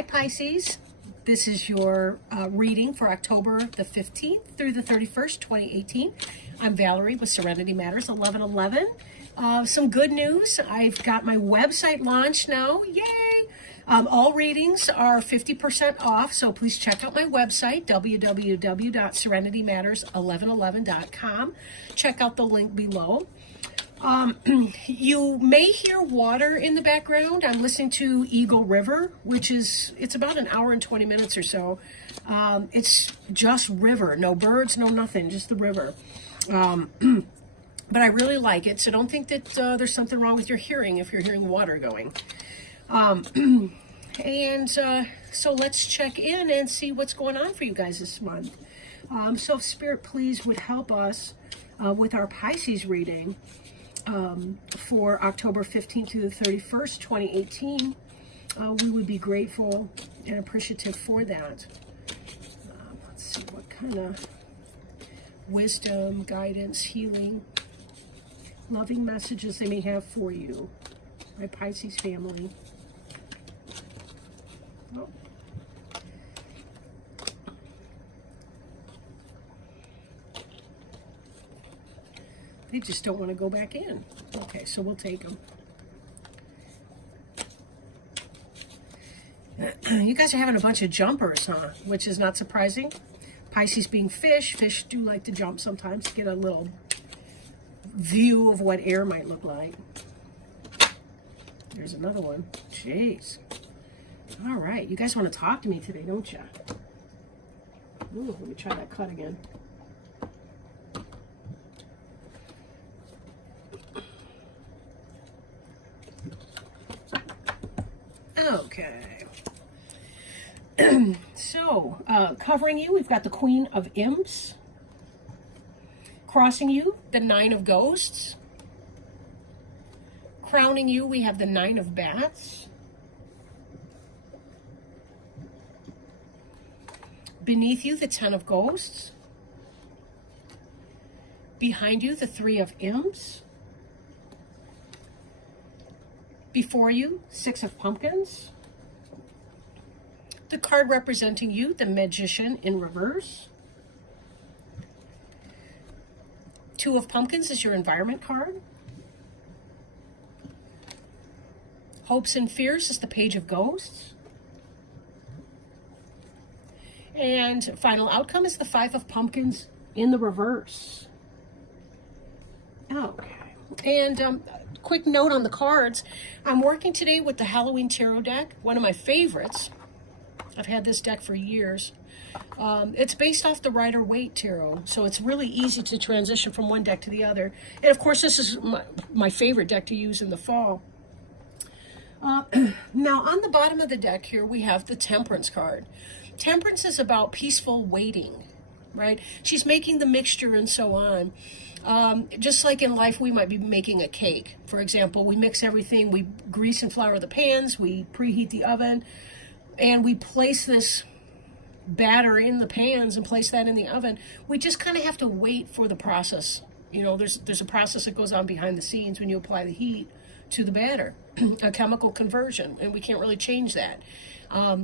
Hi Pisces, this is your reading for October the 15th through the 31st, 2018. I'm Valerie with Serenity Matters 1111. Some good news, I've got my website launched now, yay! All readings are 50% off, so please check out my website, www.serenitymatters1111.com. Check out the link below. You may hear water in the background. I'm listening to Eagle River, it's about an hour and 20 minutes or so. It's just river, no birds, no nothing, just the river. But I really like it, so don't think that there's something wrong with your hearing if you're hearing water going. So let's check in and see what's going on for you guys this month. So if Spirit, please, would help us with our Pisces reading. For October 15th through the 31st, 2018, we would be grateful and appreciative for that. Let's see what kind of wisdom, guidance, healing, loving messages they may have for you, my Pisces family. Oh. They just don't want to go back in. Okay, so we'll take them. You guys are having a bunch of jumpers, huh? Which is not surprising. Pisces being fish. Fish do like to jump sometimes to get a little view of what air might look like. There's another one. Jeez. All right, you guys want to talk to me today, don't you? Ooh, let me try that cut again. Okay. So, covering you, we've got the Queen of Imps. Crossing you, the Nine of Ghosts. Crowning you, we have the Nine of Bats. Beneath you, the Ten of Ghosts. Behind you, the Three of Imps. Before you, Six of Pumpkins. The card representing you, the Magician in reverse. Two of Pumpkins is your environment card. Hopes and Fears is the Page of Ghosts. And final outcome is the Five of Pumpkins in the reverse. Okay. And quick note on the cards. I'm working today with the Halloween Tarot deck, one of my favorites. I've had this deck for years. It's based off the Rider-Waite Tarot, so it's really easy to transition from one deck to the other. And of course, this is my favorite deck to use in the fall. Now, on the bottom of the deck here, we have the Temperance card. Temperance is about peaceful waiting, right? She's making the mixture and so on. Just like in life, we might be making a cake. For example, we mix everything, we grease and flour the pans, we preheat the oven, and we place this batter in the pans and place that in the oven. We just kind of have to wait for the process. You know, there's a process that goes on behind the scenes when you apply the heat to the batter, a chemical conversion, and we can't really change that.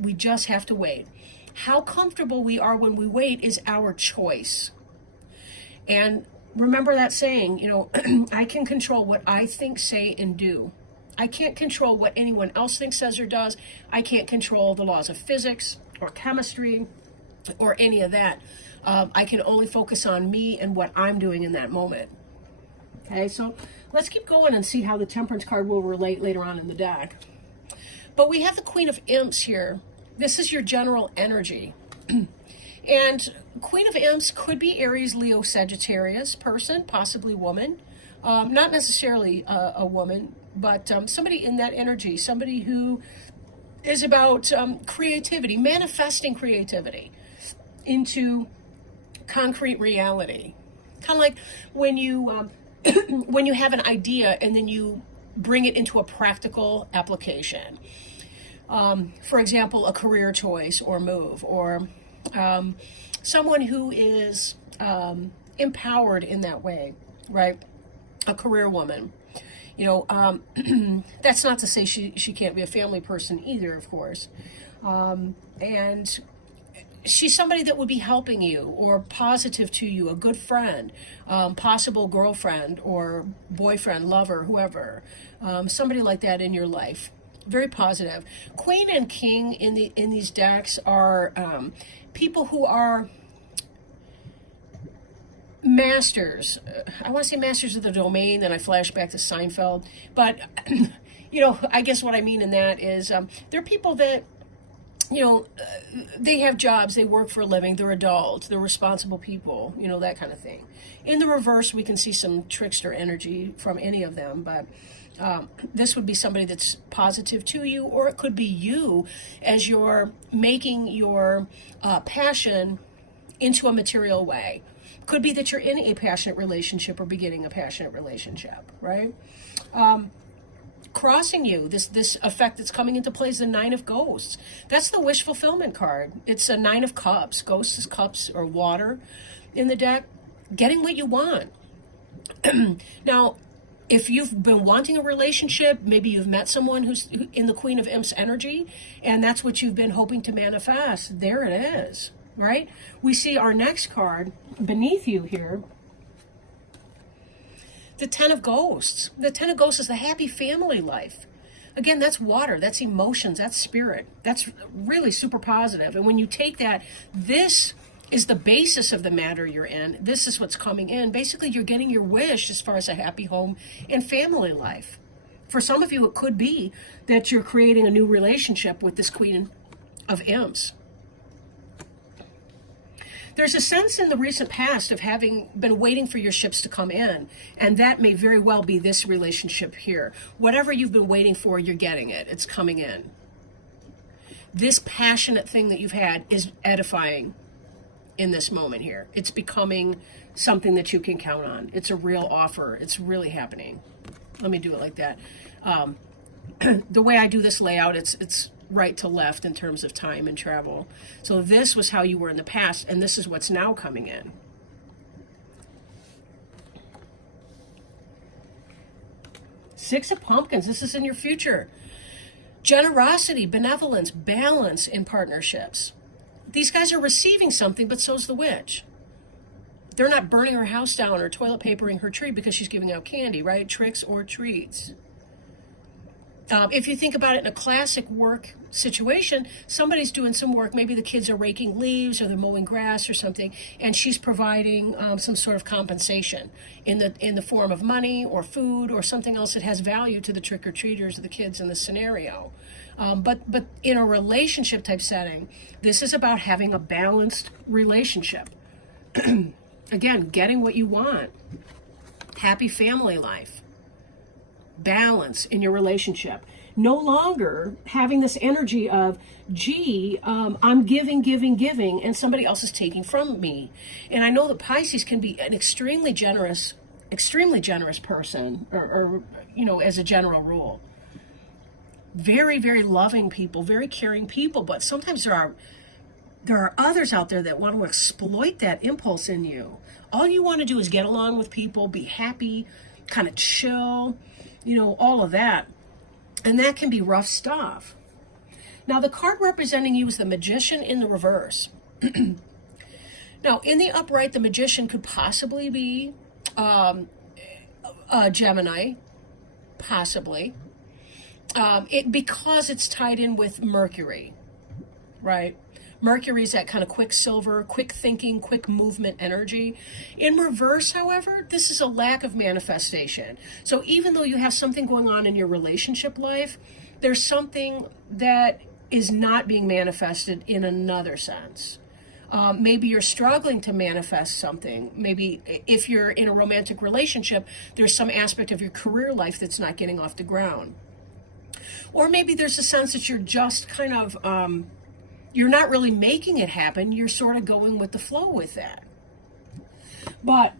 We just have to wait. How comfortable we are when we wait is our choice. And remember that saying, you know, I can control what I think, say, and do. I can't control what anyone else thinks, says, or does. I can't control the laws of physics or chemistry or any of that. I can only focus on me and what I'm doing in that moment. Okay, so let's keep going and see how the Temperance card will relate later on in the deck. But we have the Queen of Imps here. This is your general energy. And Queen of Imps could be Aries, Leo, Sagittarius person, possibly woman. Not necessarily a woman, but somebody in that energy, somebody who is about creativity, manifesting creativity into concrete reality. Kind of like when you when you have an idea and then you bring it into a practical application. For example, a career choice or move, or someone who is empowered in that way, right? A career woman. That's not to say she can't be a family person either, of course. And she's somebody that would be helping you or positive to you, a good friend, possible girlfriend or boyfriend, lover, whoever, somebody like that in your life. Very positive. Queen and King in these decks are people who are masters. I want to say masters of the domain, then I flash back to Seinfeld. But, I guess what I mean in that is they're people that, they have jobs, they work for a living, they're adults, they're responsible people, that kind of thing. In the reverse, we can see some trickster energy from any of them, but this would be somebody that's positive to you, or it could be you as you're making your passion into a material way. Could be that you're in a passionate relationship or beginning a passionate relationship, right? Crossing you, this effect that's coming into play is the Nine of Ghosts. That's the wish fulfillment card. It's a Nine of Cups. Ghosts is cups or water in the deck. Getting what you want. Now, if you've been wanting a relationship, maybe you've met someone who's in the Queen of Imps energy, and that's what you've been hoping to manifest. There it is, right? We see our next card beneath you here. The Ten of Ghosts. The Ten of Ghosts is the happy family life. Again, that's water, that's emotions, that's spirit. That's really super positive. And when you take that, this is the basis of the matter you're in. This is what's coming in. Basically, you're getting your wish as far as a happy home and family life. For some of you, it could be that you're creating a new relationship with this Queen of Imps. There's a sense in the recent past of having been waiting for your ships to come in, and that may very well be this relationship here. Whatever you've been waiting for, you're getting it. It's coming in. This passionate thing that you've had is edifying in this moment here. It's becoming something that you can count on. It's a real offer. It's really happening. Let me do it like that. The way I do this layout, it's right to left in terms of time and travel. So this was how you were in the past, and this is what's now coming in. Six of Pumpkins, this is in your future. Generosity, benevolence, balance in partnerships. These guys are receiving something, but so's the witch. They're not burning her house down or toilet papering her tree because she's giving out candy, right? Tricks or treats. If you think about it in a classic work situation, somebody's doing some work. Maybe the kids are raking leaves or they're mowing grass or something, and she's providing some sort of compensation in the form of money or food or something else that has value to the trick-or-treaters or the kids in the scenario. But in a relationship type setting, this is about having a balanced relationship. Again, getting what you want. Happy family life. Balance in your relationship. No longer having this energy of, I'm giving, and somebody else is taking from me. And I know that Pisces can be an extremely generous person, or as a general rule. Very, very loving people, very caring people, but sometimes there are others out there that want to exploit that impulse in you. All you want to do is get along with people, be happy, kind of chill, all of that. And that can be rough stuff. Now, the card representing you is the Magician in the reverse. Now, in the upright, the Magician could possibly be a Gemini, possibly, because it's tied in with Mercury, right? Mercury is that kind of quicksilver, quick thinking, quick movement energy. In reverse, however, this is a lack of manifestation. So even though you have something going on in your relationship life, there's something that is not being manifested in another sense. Maybe you're struggling to manifest something. Maybe if you're in a romantic relationship, there's some aspect of your career life that's not getting off the ground. Or maybe there's a sense that you're just kind of... you're not really making it happen. You're sort of going with the flow with that. But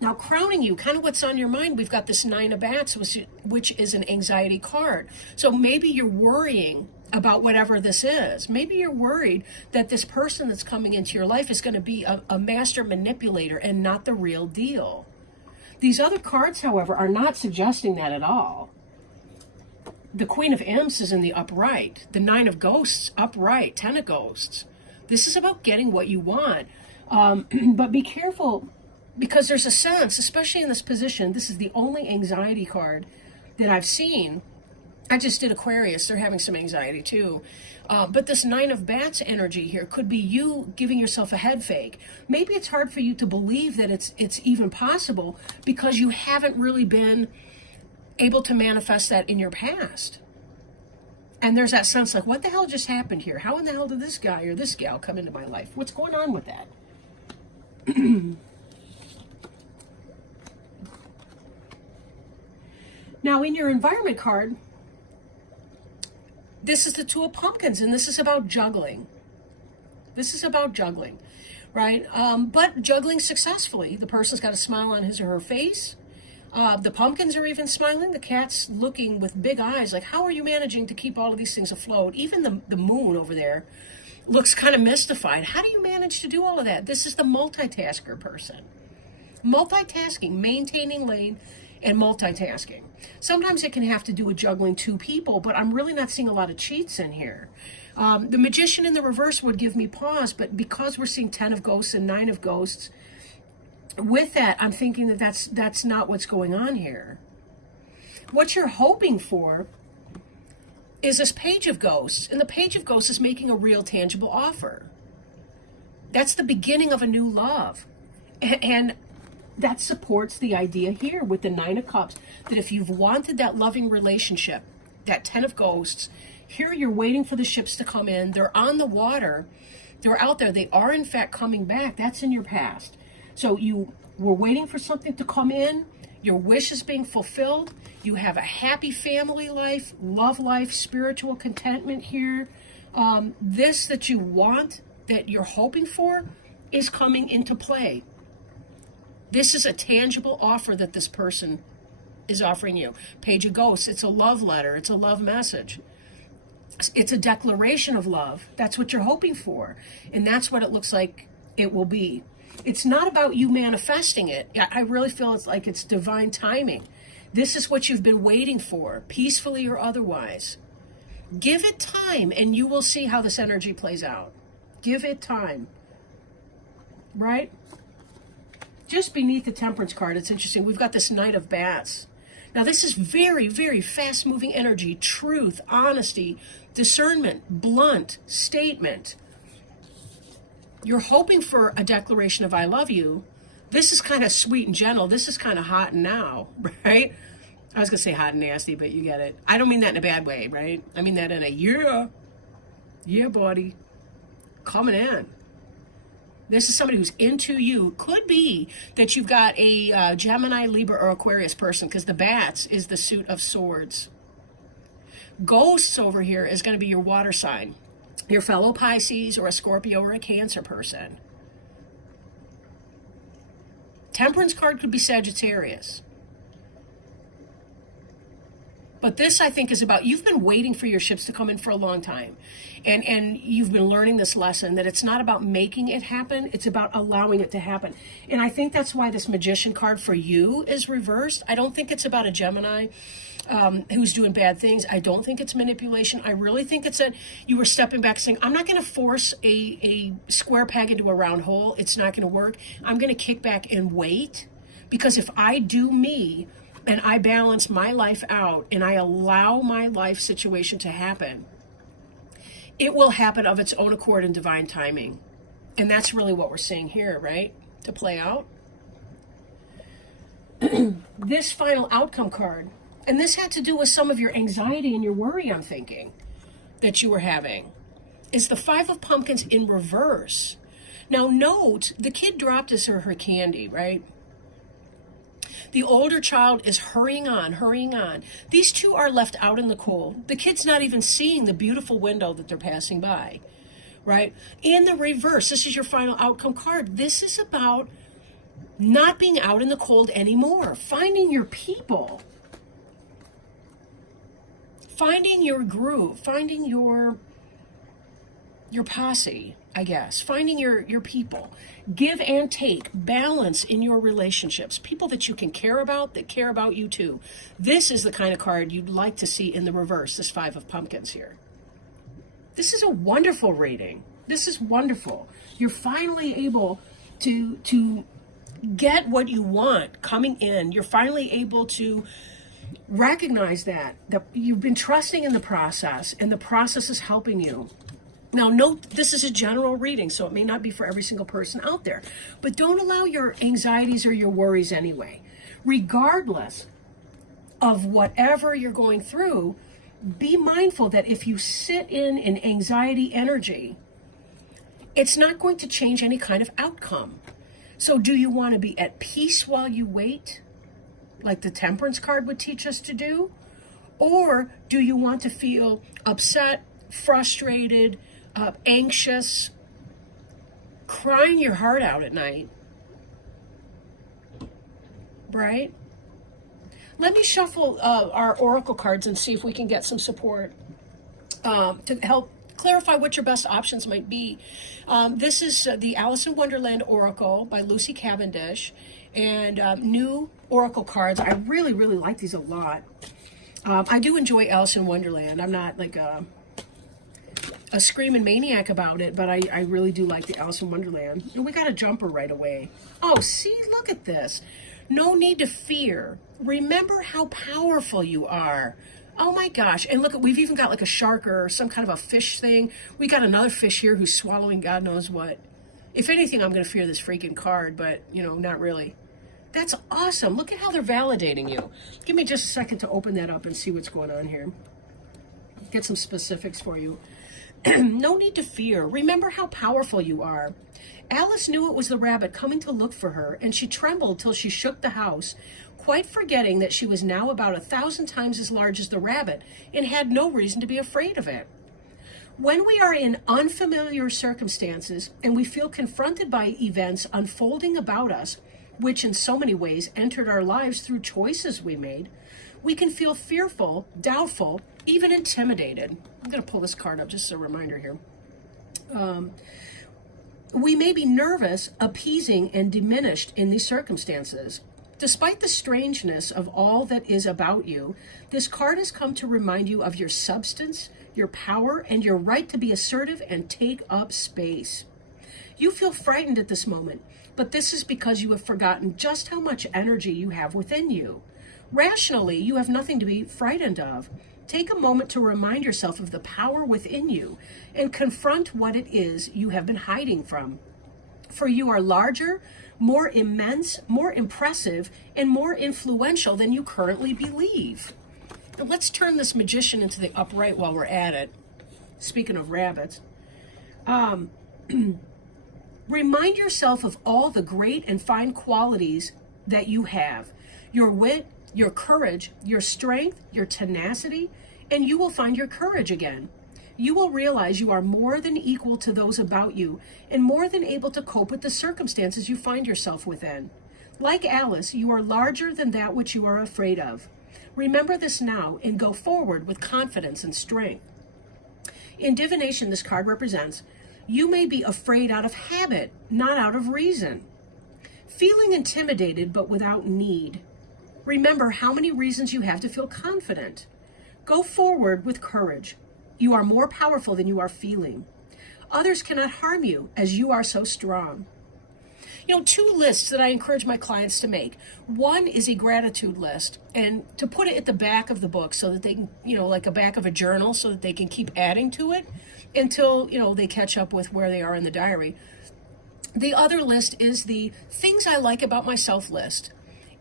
now crowning you, kind of what's on your mind, we've got this Nine of Bats, which is an anxiety card. So maybe you're worrying about whatever this is. Maybe you're worried that this person that's coming into your life is going to be a master manipulator and not the real deal. These other cards, however, are not suggesting that at all. The Queen of Imps is in the upright. The Nine of Ghosts, upright. Ten of Ghosts. This is about getting what you want. But be careful, because there's a sense, especially in this position, this is the only anxiety card that I've seen. I just did Aquarius. They're having some anxiety too. But this Nine of Bats energy here could be you giving yourself a head fake. Maybe it's hard for you to believe that it's even possible because you haven't really been able to manifest that in your past. And there's that sense like, what the hell just happened here? How in the hell did this guy or this gal come into my life? What's going on with that? Now, in your environment card, this is the Two of Pumpkins, and this is about juggling. This is about juggling, right? But juggling successfully. The person's got a smile on his or her face. The pumpkins are even smiling. The cat's looking with big eyes like, how are you managing to keep all of these things afloat? Even the moon over there looks kind of mystified. How do you manage to do all of that? This is the multitasker person. Multitasking, maintaining lane, and multitasking. Sometimes it can have to do with juggling two people, but I'm really not seeing a lot of cheats in here. The Magician in the reverse would give me pause, but because we're seeing 10 of Ghosts and 9 of Ghosts, with that, I'm thinking that that's not what's going on here. What you're hoping for is this Page of Ghosts, and the Page of Ghosts is making a real tangible offer. That's the beginning of a new love. And that supports the idea here with the Nine of Cups, that if you've wanted that loving relationship, that 10 of Ghosts, here you're waiting for the ships to come in. They're on the water. They're out there. They are, in fact, coming back. That's in your past. So you were waiting for something to come in. Your wish is being fulfilled. You have a happy family life, love life, spiritual contentment here. This that you want, that you're hoping for, is coming into play. This is a tangible offer that this person is offering you. Page of Ghosts, it's a love letter. It's a love message. It's a declaration of love. That's what you're hoping for. And that's what it looks like it will be. It's not about you manifesting it. I really feel it's like it's divine timing. This is what you've been waiting for, peacefully or otherwise. Give it time and you will see how this energy plays out. Give it time. Right? Just beneath the Temperance card, it's interesting. We've got this Knight of Bats. Now, this is very, very fast-moving energy. Truth, honesty, discernment, blunt statement. You're hoping for a declaration of I love you. This is kind of sweet and gentle. This is kind of hot and now, right? I was going to say hot and nasty, but you get it. I don't mean that in a bad way, right? I mean that in a yeah, buddy, coming in. This is somebody who's into you. Could be that you've got a Gemini, Libra, or Aquarius person, because the Bats is the suit of swords. Ghosts over here is going to be your water sign. Your fellow Pisces or a Scorpio or a Cancer person. Temperance card could be Sagittarius. But this, I think, is about, you've been waiting for your ships to come in for a long time. And you've been learning this lesson that it's not about making it happen. It's about allowing it to happen. And I think that's why this Magician card for you is reversed. I don't think it's about a Gemini who's doing bad things. I don't think it's manipulation. I really think it's that you were stepping back saying, I'm not going to force a square peg into a round hole. It's not going to work. I'm going to kick back and wait. Because if I do me, and I balance my life out and I allow my life situation to happen, it will happen of its own accord in divine timing. And that's really what we're seeing here, right? To play out. This final outcome card, and this had to do with some of your anxiety and your worry, I'm thinking, that you were having, is the Five of Pumpkins in reverse. Now note, the kid dropped his or her candy, right? The older child is hurrying on, hurrying on. These two are left out in the cold. The kid's not even seeing the beautiful window that they're passing by, right? In the reverse, this is your final outcome card. This is about not being out in the cold anymore, finding your people, finding your groove, finding your your posse, I guess, finding your people, give and take, balance in your relationships, people that you can care about, that care about you too. This is the kind of card you'd like to see in the reverse, this Five of Pumpkins here. This is a wonderful reading. This is wonderful. You're finally able to get what you want coming in. You're finally able to recognize that you've been trusting in the process, and the process is helping you. Now, note, this is a general reading, so it may not be for every single person out there. But don't allow your anxieties or your worries anyway. Regardless of whatever you're going through, be mindful that if you sit in an anxiety energy, it's not going to change any kind of outcome. So do you want to be at peace while you wait, like the Temperance card would teach us to do? Or do you want to feel upset, frustrated, anxious, crying your heart out at night? Right? Let me shuffle our oracle cards and see if we can get some support to help clarify what your best options might be. This is the Alice in Wonderland Oracle by Lucy Cavendish, and new oracle cards. I really, really like these a lot. I do enjoy Alice in Wonderland. I'm not like a screaming maniac about it, but I really do like the Alice in Wonderland. And we got a jumper right away. Oh, see, look at this. No need to fear. Remember how powerful you are. Oh my gosh. And look, we've even got like a shark or some kind of a fish thing. We got another fish here who's swallowing God knows what. If anything, I'm going to fear this freaking card, but, you know, not really. That's awesome. Look at how they're validating you. Give me just a second to open that up and see what's going on here. Get some specifics for you. No need to fear. Remember how powerful you are. Alice knew it was the rabbit coming to look for her, and she trembled till she shook the house, quite forgetting that she was now about 1,000 times as large as the rabbit and had no reason to be afraid of it. When we are in unfamiliar circumstances and we feel confronted by events unfolding about us, which in so many ways entered our lives through choices we made, we can feel fearful, doubtful, even intimidated. I'm going to pull this card up just as a reminder here. We may be nervous, appeasing, and diminished in these circumstances. Despite the strangeness of all that is about you, this card has come to remind you of your substance, your power, and your right to be assertive and take up space. You feel frightened at this moment, but this is because you have forgotten just how much energy you have within you. Rationally, you have nothing to be frightened of. Take a moment to remind yourself of the power within you and confront what it is you have been hiding from. For you are larger, more immense, more impressive, and more influential than you currently believe. Now let's turn this magician into the upright while we're at it. Speaking of rabbits. Remind yourself of all the great and fine qualities that you have. Your wit, your courage, your strength, your tenacity, and you will find your courage again. You will realize you are more than equal to those about you and more than able to cope with the circumstances you find yourself within. Like Alice, you are larger than that which you are afraid of. Remember this now and go forward with confidence and strength. In divination, this card represents you may be afraid out of habit, not out of reason. Feeling intimidated but without need. Remember how many reasons you have to feel confident. Go forward with courage. You are more powerful than you are feeling. Others cannot harm you as you are so strong. You know, two lists that I encourage my clients to make. One is a gratitude list, and to put it at the back of the book so that they can, you know, like a back of a journal so that they can keep adding to it until, you know, they catch up with where they are in the diary. The other list is the things I like about myself list.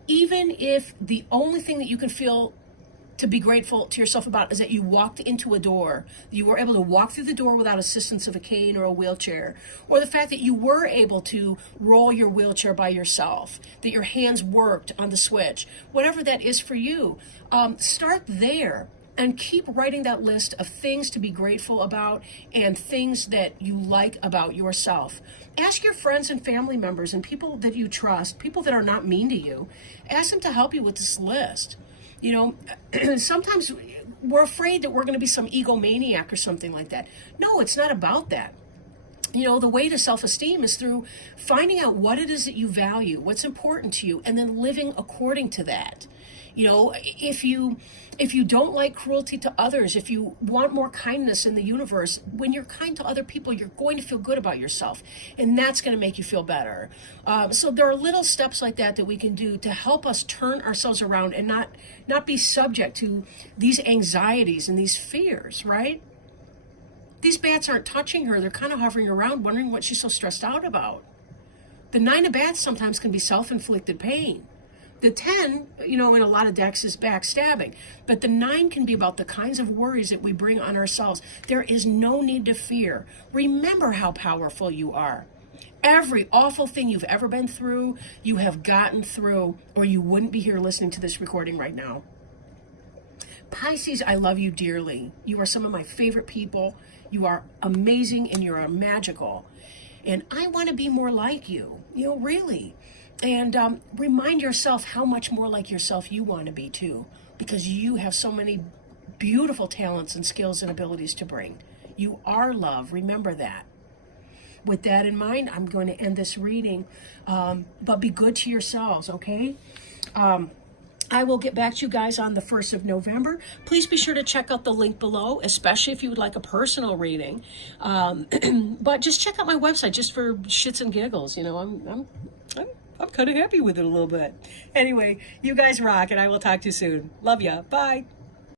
Even if the only thing that you can feel to be grateful to yourself about is that you walked into a door, you were able to walk through the door without assistance of a cane or a wheelchair, or the fact that you were able to roll your wheelchair by yourself, that your hands worked on the switch, whatever that is for you, start there and keep writing that list of things to be grateful about and things that you like about yourself. Ask your friends and family members and people that you trust, people that are not mean to you, ask them to help you with this list. You know, sometimes we're afraid that we're going to be some egomaniac or something like that. No, it's not about that. You know, the way to self-esteem is through finding out what it is that you value, what's important to you, and then living according to that. You know, if you don't like cruelty to others, if you want more kindness in the universe, when you're kind to other people, you're going to feel good about yourself, and that's going to make you feel better. So there are little steps like that that we can do to help us turn ourselves around and not be subject to these anxieties and these fears, right? These bats aren't touching her. They're kind of hovering around, wondering what she's so stressed out about. The 9 of bats sometimes can be self-inflicted pain. The 10, you know, in a lot of decks is backstabbing. But the 9 can be about the kinds of worries that we bring on ourselves. There is no need to fear. Remember how powerful you are. Every awful thing you've ever been through, you have gotten through, or you wouldn't be here listening to this recording right now. Pisces, I love you dearly. You are some of my favorite people. You are amazing and you are magical. And I want to be more like you, you know, really. And remind yourself how much more like yourself you want to be too, because you have so many beautiful talents and skills and abilities to bring. You are love. Remember that. With that in mind, I'm going to end this reading, but be good to yourselves, okay? I will get back to you guys on the 1st of November. Please be sure to check out the link below, especially if you would like a personal reading. But just check out my website just for shits and giggles. You know, I'm kind of happy with it a little bit. Anyway, you guys rock, and I will talk to you soon. Love ya. Bye.